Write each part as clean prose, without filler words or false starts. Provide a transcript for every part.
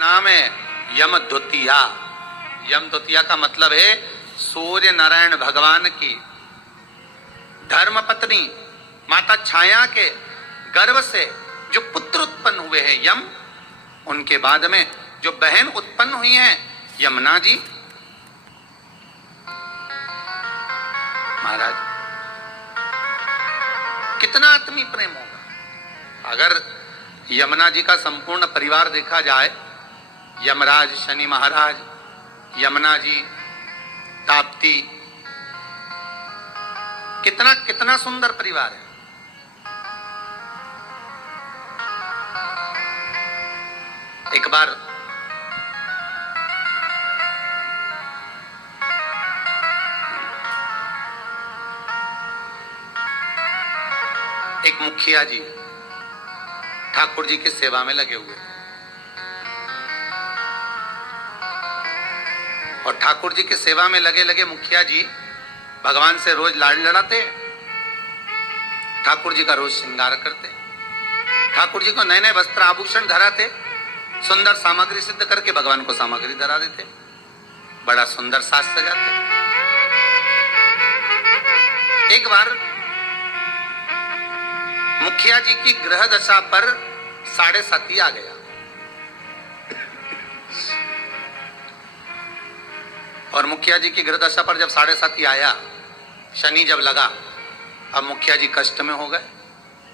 नाम है यम द्वितीया। यम द्वितीया का मतलब है सूर्य नारायण भगवान की धर्म पत्नी माता छाया के गर्भ से जो पुत्र उत्पन्न हुए हैं यम, उनके बाद में जो बहन उत्पन्न हुई हैं यमुना जी। महाराज कितना आत्मी प्रेम होगा अगर यमुना जी का संपूर्ण परिवार देखा जाए, यमराज, शनि महाराज, यमुना जी, ताप्ती, कितना कितना सुंदर परिवार है। एक बार एक मुखिया जी ठाकुर जी की सेवा में लगे हुए और ठाकुर जी की सेवा में लगे लगे मुखिया जी भगवान से रोज लाड़ लड़ाते, ठाकुर जी का रोज श्रृंगार करते, ठाकुर जी को नए नए वस्त्र आभूषण धराते, सुंदर सामग्री सिद्ध करके भगवान को सामग्री धरा देते, बड़ा सुंदर साज सजाते। एक बार मुखिया जी की ग्रह दशा पर 7.5 आ गया और मुखिया जी की ग्रह दशा पर जब 7.5 आया, शनि जब लगा, अब मुखिया जी कष्ट में हो गए,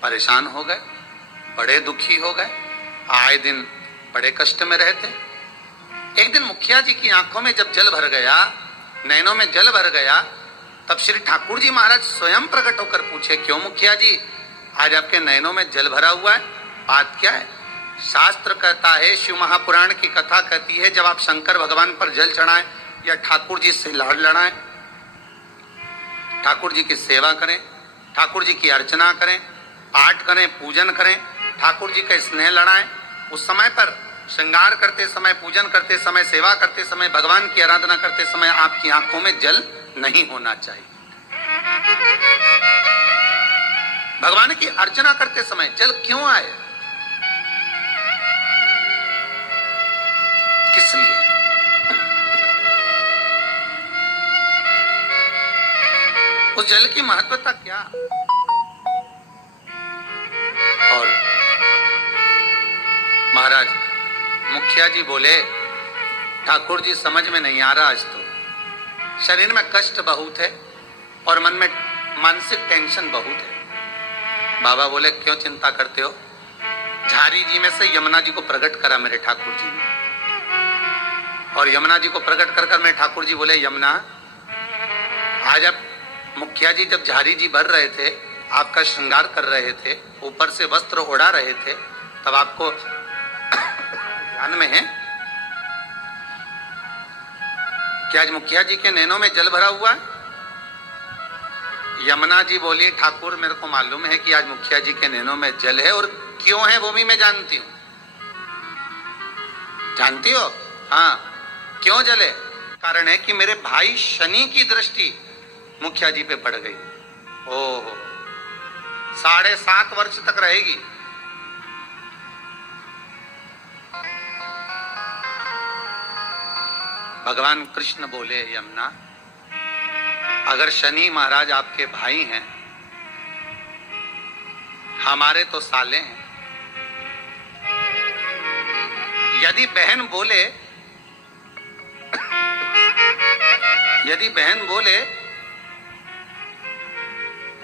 परेशान हो गए, बड़े दुखी हो गए, आए दिन बड़े कष्ट में रहते। एक दिन मुखिया जी की आंखों में जब जल भर गया, नैनों में जल भर गया, तब श्री ठाकुर जी महाराज स्वयं प्रकट होकर पूछे, क्यों मुखिया जी आज आपके नैनों में जल भरा हुआ है, बात क्या है? शास्त्र कहता है, शिव महापुराण की कथा कहती है, जब आप शंकर भगवान पर जल चढ़ाएं या ठाकुर जी से लाड़ लड़ाएं, ठाकुर जी की सेवा करें, ठाकुर जी की अर्चना करें, पाठ करें, पूजन करें, ठाकुर जी का स्नेह लड़ाएं, उस समय पर श्रृंगार करते समय, पूजन करते समय, सेवा करते समय, भगवान की आराधना करते समय आपकी आंखों में जल नहीं होना चाहिए। भगवान की अर्चना करते समय जल क्यों आए, किस लिए? उस जल की महत्वता क्या? और महाराज मुखिया जी बोले, ठाकुर जी समझ में नहीं आ रहा, आज तो शरीर में कष्ट बहुत है और मन में मानसिक टेंशन बहुत है। बाबा बोले, क्यों चिंता करते हो? झारी जी में से यमुना जी को प्रकट करा मेरे ठाकुर जी ने, और यमुना जी को प्रकट कर कर मेरे ठाकुर जी बोले, यमुना आज आप मुखिया जी जब झारी जी भर रहे थे, आपका श्रृंगार कर रहे थे, ऊपर से वस्त्र ओढ़ा रहे थे, तब आपको ध्यान में है कि आज मुखिया जी के नैनों में जल भरा हुआ है? यमुना जी बोली, ठाकुर मेरे को मालूम है कि आज मुखिया जी के नैनों में जल है, और क्यों है वो भी मैं जानती हूं। जानती हो? हाँ, क्यों जल है? कारण है कि मेरे भाई शनि की दृष्टि मुखिया जी पे पड़ गई। ओहो, 7.5 वर्ष तक रहेगी। भगवान कृष्ण बोले, यमुना अगर शनि महाराज आपके भाई हैं, हमारे तो साले हैं, यदि बहन बोले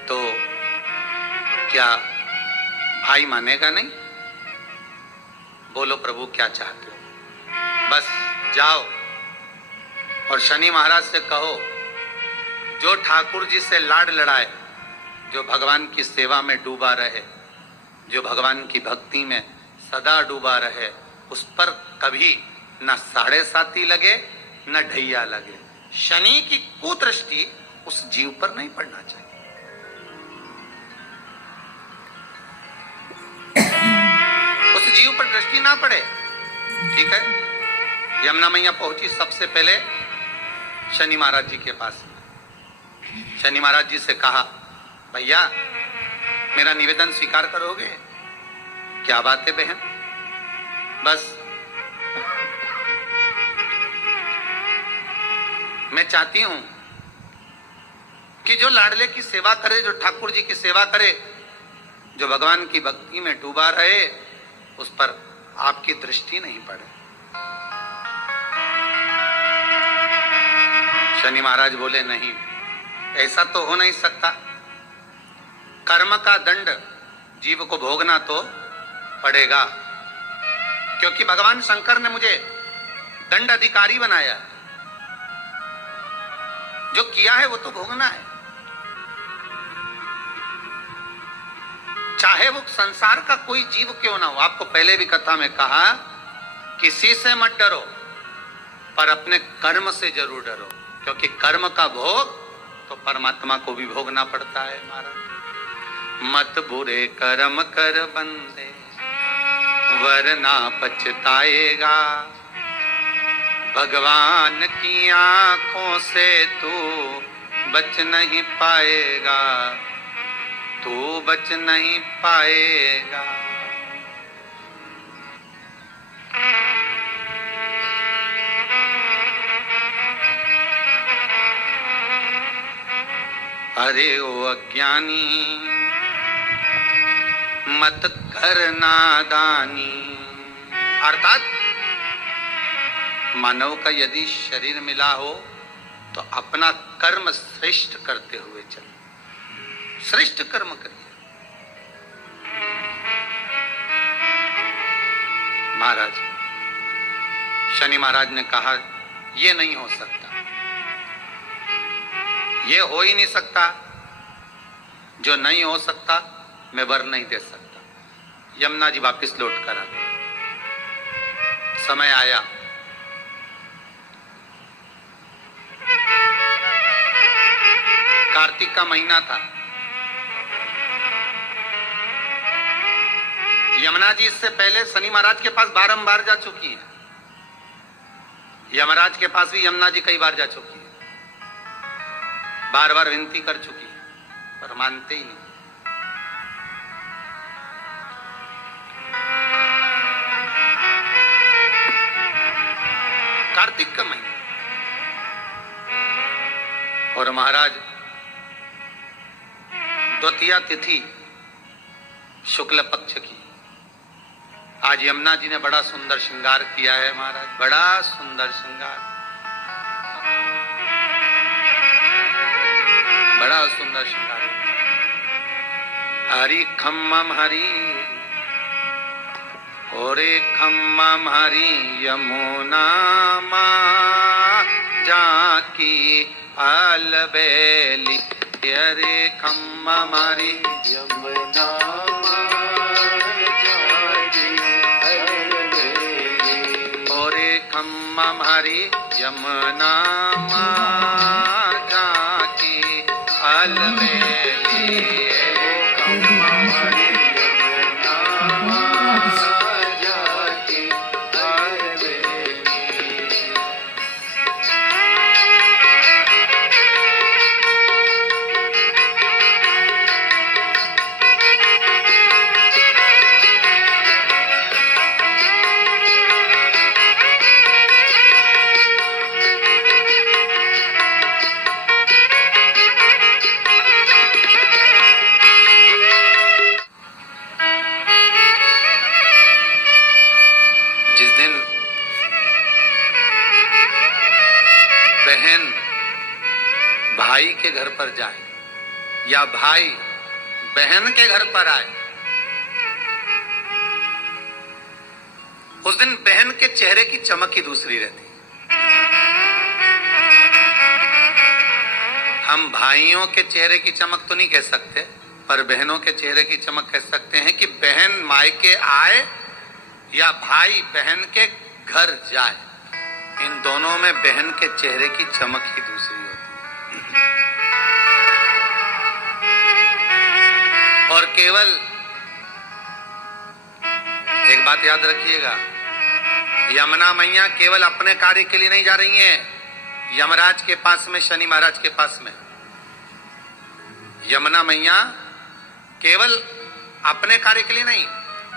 तो क्या भाई मानेगा नहीं? बोलो प्रभु क्या चाहते हो? बस जाओ और शनि महाराज से कहो, जो ठाकुर जी से लाड़ लड़ाए, जो भगवान की सेवा में डूबा रहे, जो भगवान की भक्ति में सदा डूबा रहे, उस पर कभी न 7.5 लगे न ढैया लगे। शनि की कुदृष्टि उस जीव पर नहीं पड़ना चाहिए। उस जीव पर दृष्टि ना पड़े। ठीक है? यमुना मैया पहुंची सबसे पहले शनि महाराज जी के पास। शनि महाराज जी से कहा, भैया मेरा निवेदन स्वीकार करोगे? क्या बात है बहन? बस मैं चाहती हूं कि जो लाडले की सेवा करे, जो ठाकुर जी की सेवा करे, जो भगवान की भक्ति में डूबा रहे, उस पर आपकी दृष्टि नहीं पड़े। शनि महाराज बोले नहीं, ऐसा तो हो नहीं सकता। कर्म का दंड जीव को भोगना तो पड़ेगा, क्योंकि भगवान शंकर ने मुझे दंड अधिकारी बनाया है। जो किया है वो तो भोगना है, चाहे वो संसार का कोई जीव क्यों ना हो। आपको पहले भी कथा में कहा, किसी से मत डरो, पर अपने कर्म से जरूर डरो, क्योंकि कर्म का भोग तो परमात्मा को भी भोगना पड़ता है। महाराज, मत बुरे कर्म कर बंदे, वरना पछताएगा। भगवान की आंखों से तू बच नहीं पाएगा, तू बच नहीं पाएगा। अरे ओ अज्ञानी, मत कर नादानी। अर्थात मानव का यदि शरीर मिला हो तो अपना कर्म श्रेष्ठ करते हुए चले, श्रेष्ठ कर्म करिए। महाराज, शनि महाराज ने कहा ये नहीं हो सकता, ये हो ही नहीं सकता। जो नहीं हो सकता मैं वर नहीं दे सकता। यमुना जी वापिस लौट कर आ गए। समय आया, कार्तिक का महीना था। यमुना जी इससे पहले शनि महाराज के पास बारंबार जा चुकी है। यमराज के पास भी यमुना जी कई बार जा चुकी है, बार बार विनती कर चुकी है, पर मानते ही नहीं। कार्तिक का महीना और महाराज द्वितीया तिथि शुक्ल पक्ष की। आज यमुना जी ने बड़ा सुंदर श्रृंगार किया है महाराज, बड़ा सुंदर श्रृंगार, बड़ा सुंदर श्रृंगार। हरि खम्मम हरि, ओरे खम्मम हरि, यमुना मां जाकी अलबेली। अरे खम्मम हरि, यमुना खम्मम हरि, यमुना मां जाकी अलबेली। खम्मम हरि, यमुना मां जाकी अलबेली। भाई के घर पर जाए या भाई बहन के घर पर आए, उस दिन बहन के चेहरे की चमक ही दूसरी रहती। हम भाइयों के चेहरे की चमक तो नहीं कह सकते, पर बहनों के चेहरे की चमक कह सकते हैं कि बहन मायके आए या भाई बहन के घर जाए, इन दोनों में बहन के चेहरे की चमक ही दूसरी होती है। और केवल एक बात याद रखिएगा, यमुना मैया केवल अपने कार्य के लिए नहीं जा रही हैं यमराज के पास में, शनि महाराज के पास में। यमुना मैया केवल अपने कार्य के लिए नहीं,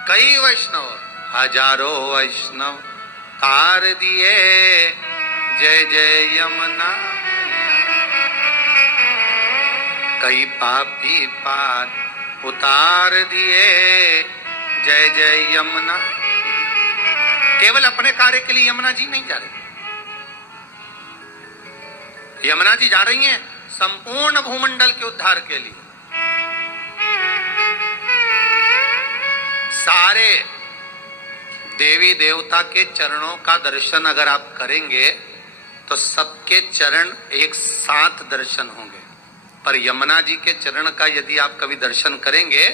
कई वैष्णव, हजारों वैष्णव तार दिए, जय जय यमुना। कई पापी पार उतार दिए। जय जय यमुना। केवल अपने कार्य के लिए यमुना जी नहीं जा रहे, यमुना जी जा रही हैं संपूर्ण भूमंडल के उद्धार के लिए। सारे देवी देवता के चरणों का दर्शन अगर आप करेंगे तो सबके चरण एक साथ दर्शन होंगे, पर यमुना जी के चरण का यदि आप कभी दर्शन करेंगे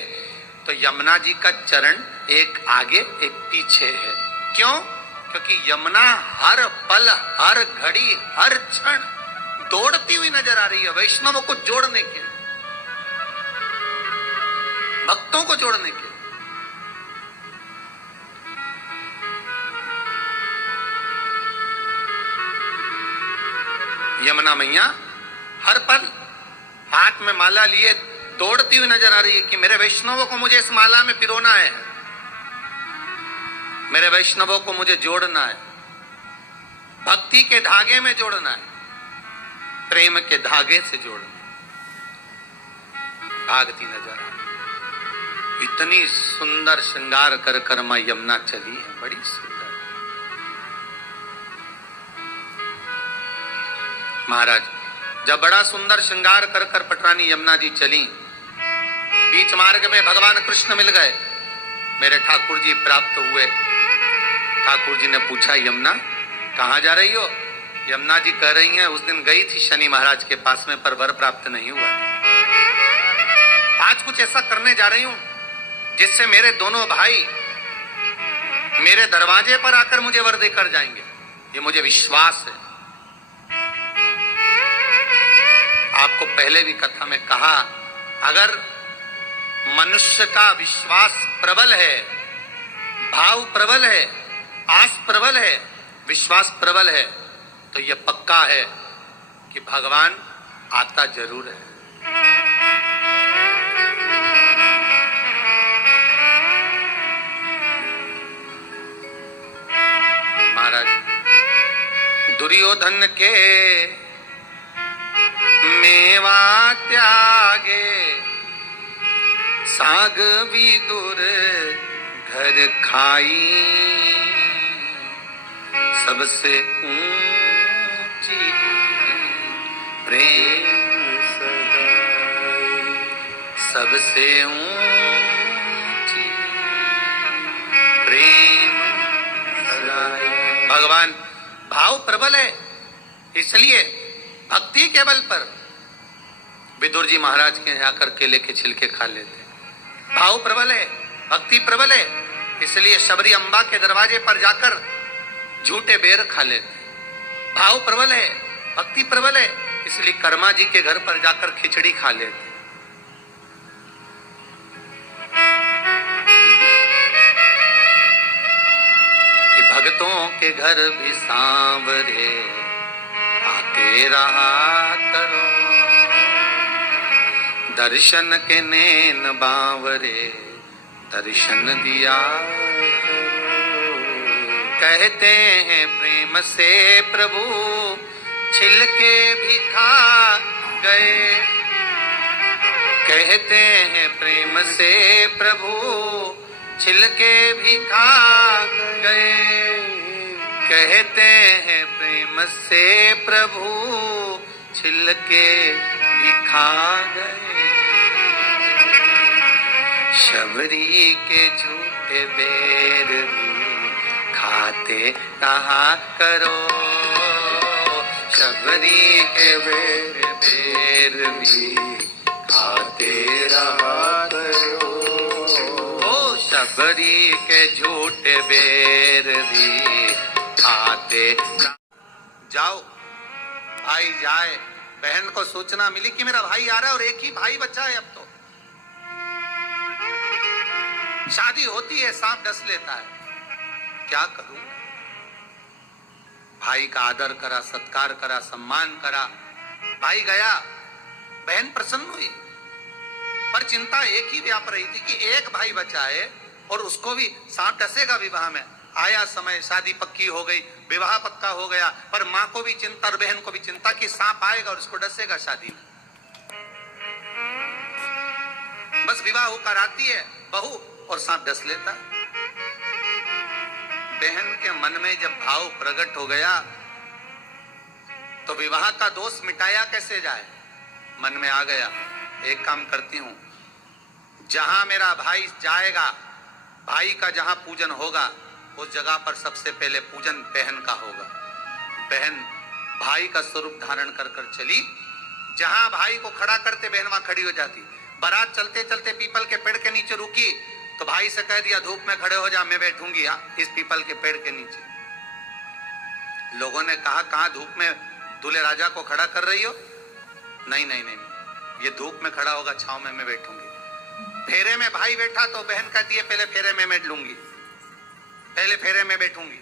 तो यमुना जी का चरण एक आगे एक पीछे है। क्यों? क्योंकि यमुना हर पल हर घड़ी हर क्षण दौड़ती हुई नजर आ रही है वैष्णवों को जोड़ने के लिए, भक्तों को जोड़ने के लिए। यमुना मैया हर पल हाथ में माला लिए दौड़ती हुई नजर आ रही है कि मेरे वैष्णवों को मुझे इस माला में पिरोना है, मेरे वैष्णवों को मुझे जोड़ना है, भक्ति के धागे में जोड़ना है, प्रेम के धागे से जोड़ना। भागती नजर आ रही, इतनी सुंदर श्रृंगार कर कर मां यमुना चली है, बड़ी सुंदर। महाराज जब बड़ा सुंदर श्रृंगार कर कर पटरानी यमुना जी चली, बीच मार्ग में भगवान कृष्ण मिल गए, मेरे ठाकुर जी प्राप्त हुए। ठाकुर जी ने पूछा यमुना कहां जा रही हो? यमुना जी कह रही हैं उस दिन गई थी शनि महाराज के पास में पर वर प्राप्त नहीं हुआ, आज कुछ ऐसा करने जा रही हूं जिससे मेरे दोनों भाई मेरे दरवाजे पर आकर मुझे वर देकर जाएंगे, ये मुझे विश्वास है। आपको पहले भी कथा में कहा, अगर मनुष्य का विश्वास प्रबल है, भाव प्रबल है, आस प्रबल है, विश्वास प्रबल है, तो यह पक्का है कि भगवान आता जरूर है। महाराज दुर्योधन के मेवा त्यागे, साग विदुर घर खाई, सबसे ऊंची प्रेम सगाई, सबसे ऊंची प्रेम सगाई। भगवान भाव प्रबल है, इसलिए भक्ति के बल पर विदुर जी महाराज के यहाँ आकर केले के छिलके खा लेते। भाव प्रबल है, भक्ति प्रबल है, इसलिए शबरी अम्बा के दरवाजे पर जाकर झूठे बेर खा लेते। भाव प्रबल है, भक्ति प्रबल है, इसलिए कर्मा जी के घर पर जाकर खिचड़ी खा लेते। कि भक्तों के घर भी सांवरे आते रहा करो, दर्शन के नैन बावरे दर्शन दिया करो। कहते हैं प्रेम से प्रभु छिलके भी खा गए, कहते हैं प्रेम से प्रभु छिलके भी खा गए, कहते हैं प्रेम से प्रभु छिलके भी खा गए। शबरी के झूठे बेर भी खाते रहा करो, शबरी के बेर भी खाते रहा करो। ओ शबरी के झूठे बेर भी खाते। जाओ भाई जाए, बहन को सूचना मिली कि मेरा भाई आ रहा है और एक ही भाई बचा है, अब तो शादी होती है सांप डस लेता है, क्या करूं? भाई का आदर करा, सत्कार करा, सम्मान करा, भाई गया, बहन प्रसन्न हुई, पर चिंता एक ही व्याप रही थी कि एक भाई बचा है और उसको भी सांप डसेगा विवाह में। आया समय, शादी पक्की हो गई, विवाह पक्का हो गया, पर मां को भी चिंता और बहन को भी चिंता कि सांप आएगा और उसको डसेगा शादी में। बस विवाह होकर आती है बहू और सांप डस लेता। बहन के मन में जब भाव प्रकट हो गया तो विवाह का दोष मिटाया कैसे जाए, मन में आ गया एक काम करती हूं, जहां मेरा भाई जाएगा, भाई का जहां पूजन होगा उस जगह पर सबसे पहले पूजन बहन का होगा। बहन भाई का स्वरूप धारण कर कर चली, जहां भाई को खड़ा करते बहन वहां खड़ी हो जाती। बारात चलते चलते पीपल के पेड़ के नीचे रुकी तो भाई से कह दिया धूप में खड़े हो जा, मैं बैठूंगी इस पीपल के पेड़ के नीचे। लोगों ने कहा कहां धूप में दूल्हे राजा को खड़ा कर रही हो? नहीं नहीं नहीं, ये धूप में खड़ा होगा, छांव में मैं बैठूंगी। फेरे में भाई बैठा तो बहन कहती है पहले फेरे में बैठ लूंगी, पहले फेरे में बैठूंगी।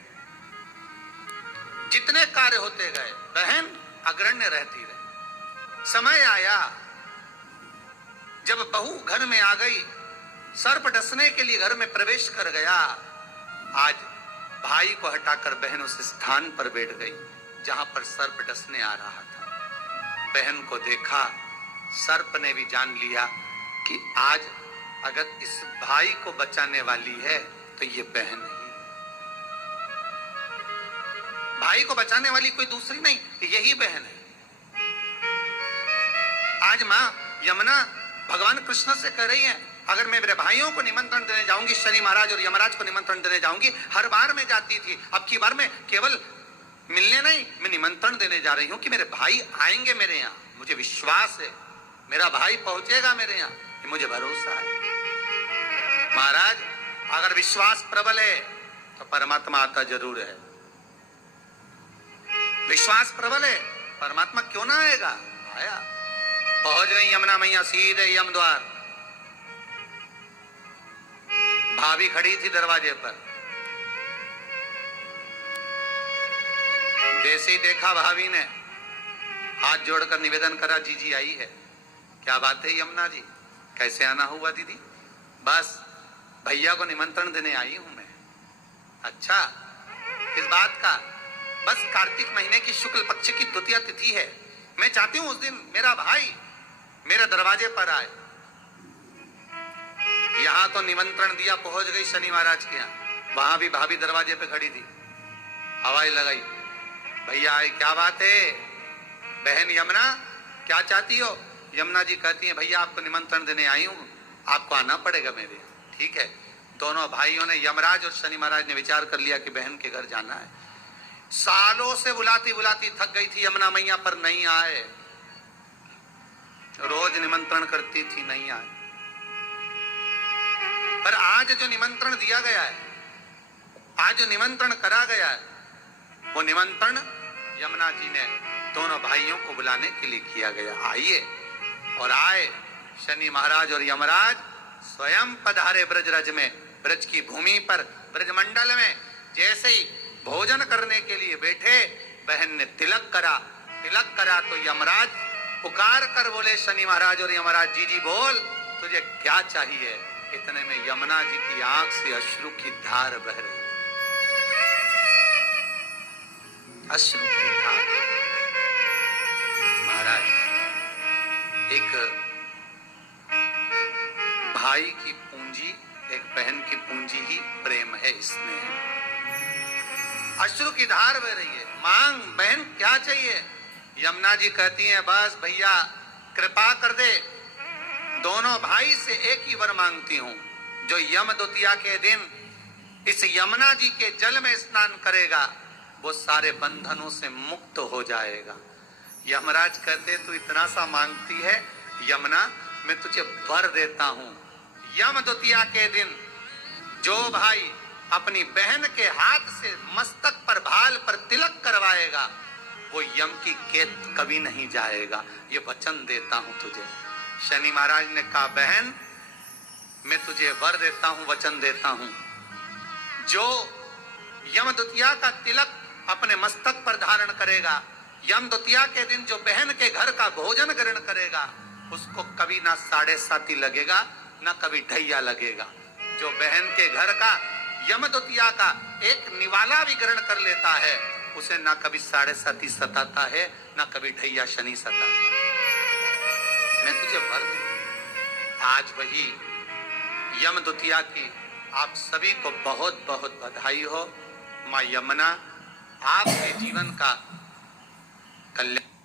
जितने कार्य होते गए बहन अग्रण्य रहती रही। समय आया जब बहू घर में आ गई, सर्प डसने के लिए घर में प्रवेश कर गया। आज भाई को हटाकर बहन उस स्थान पर बैठ गई जहां पर सर्प डसने आ रहा था। बहन को देखा, सर्प ने भी जान लिया कि आज अगर इस भाई को बचाने वाली है तो ये बहन ही। भाई को बचाने वाली कोई दूसरी नहीं, यही बहन है। आज मां यमुना भगवान कृष्ण से कह रही है, अगर मैं मेरे भाइयों को निमंत्रण देने जाऊंगी, शनि महाराज और यमराज को निमंत्रण देने जाऊंगी, हर बार मैं जाती थी, अब की बार मैं केवल मिलने नहीं, मैं निमंत्रण देने जा रही हूं कि मेरे भाई आएंगे मेरे यहाँ, मुझे विश्वास है मेरा भाई पहुंचेगा मेरे यहाँ, मुझे भरोसा है। महाराज अगर विश्वास प्रबल है तो परमात्मा आता जरूर है। विश्वास प्रबल है, परमात्मा क्यों ना आएगा? आया। पहुंच गई यमुना मैया सीधे यम द्वार। भाभी खड़ी थी दरवाजे पर। जैसे ही देखा भाभी ने हाथ जोड़कर निवेदन करा, जीजी आई है। क्या बात है यमुना जी, कैसे आना हुआ दीदी? बस भैया को निमंत्रण देने आई हूं मैं। अच्छा किस बात का? बस कार्तिक महीने की शुक्ल पक्ष की द्वितीया तिथि है, मैं चाहती हूं उस दिन मेरा भाई मेरे दरवाजे पर आए। यहां तो निमंत्रण दिया, पहुंच गई शनि महाराज के यहां, वहां भी भाभी दरवाजे पे खड़ी थी, हवाई लगाई, भैया आए। क्या बात है बहन यमुना, क्या चाहती हो? यमुना जी कहती है भैया आपको निमंत्रण देने आई हूं, आपको आना पड़ेगा मेरे यहाँ। ठीक है। दोनों भाइयों ने, यमराज और शनि महाराज ने विचार कर लिया कि बहन के घर जाना है। सालों से बुलाती बुलाती थक गई थी यमुना मैया, पर नहीं आए। रोज निमंत्रण करती थी, नहीं आए। पर आज जो निमंत्रण दिया गया है, आज जो निमंत्रण करा गया है, वो निमंत्रण यमुना जी ने दोनों भाइयों को बुलाने के लिए किया गया। आइए। और आए शनि महाराज और यमराज स्वयं पधारे ब्रजरज में, ब्रज की भूमि पर, ब्रजमंडल में। जैसे ही भोजन करने के लिए बैठे, बहन ने तिलक करा। तिलक करा तो यमराज पुकार कर बोले, शनि महाराज और यमराज, जी जी बोल तुझे क्या चाहिए? इतने में यमुना जी की आंख से अश्रु की धार बह रही, अश्रु की धार। महाराज एक भाई की पूंजी, एक बहन की पूंजी ही प्रेम है, इसमें अश्रु की धार बह रही है। मांग बहन क्या चाहिए? यमुना जी कहती हैं बस भैया कृपा कर दे, दोनों भाई से एक ही वर मांगती हूं, जो यम द्वितीया के दिन इस यमुना जी के जल में स्नान करेगा वो सारे बंधनों से मुक्त हो जाएगा। यमराज कहते तू इतना सा मांगती है यमुना, मैं तुझे वर देता हूं। यम द्वितीया के दिन जो भाई अपनी बहन के हाथ से मस्तक पर, भाल पर तिलक करवाएगा, वो यम की कैद कभी नहीं जाएगा, ये वचन देता हूं तुझे। शनि महाराज ने कहा बहन मैं तुझे वर देता हूं, वचन देता हूं, जो यम द्वितीया का तिलक अपने मस्तक पर धारण करेगा, यम द्वितीया के दिन जो बहन के घर का भोजन ग्रहण करेगा, उसको कभी ना 7.5 लगेगा ना कभी ढैया लगेगा। जो बहन के घर का यम द्वितीया का एक निवाला भी ग्रहण कर लेता है, उसे ना कभी 7.5 सताता है ना कभी ढैया शनि सताता है। मैं तुझे वर दूं। आज वही यम द्वितीया की आप सभी को बहुत बहुत बधाई हो। माँ यमुना आपके जीवन का कल्याण